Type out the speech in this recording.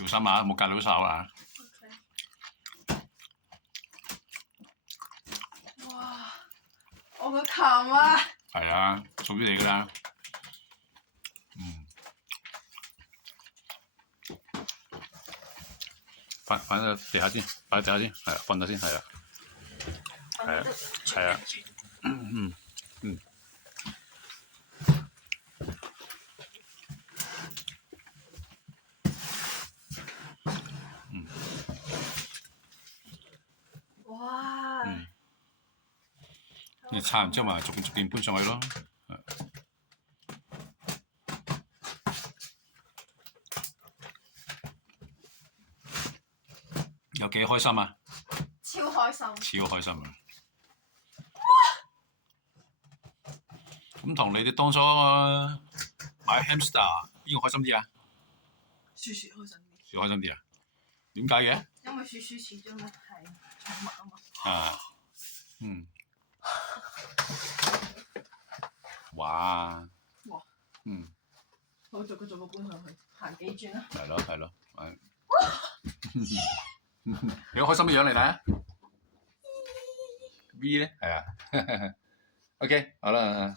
小心啊，冇隔到手啊！ 哇！我個琴啊！係啊，屬於你㗎啦。放喺地下先，擺喺地下先，係啦，瞓咗先，係啦，係啊，係啊，哇！你擦完之後咪逐件搬上去咯。有幾開心啊！超開心！超開心啊！咁同你哋當初買 hamster 邊個開心啲啊？雪雪開心啲。雪開心啲啊？點解嘅？因為雪雪始終係寵物啊嘛。啊，哇！哇！好，逐個搬上去，行幾轉啊？係咯，係咯，你個開心嘅樣嚟睇啊 ！V 咧，係啊，OK，好啦。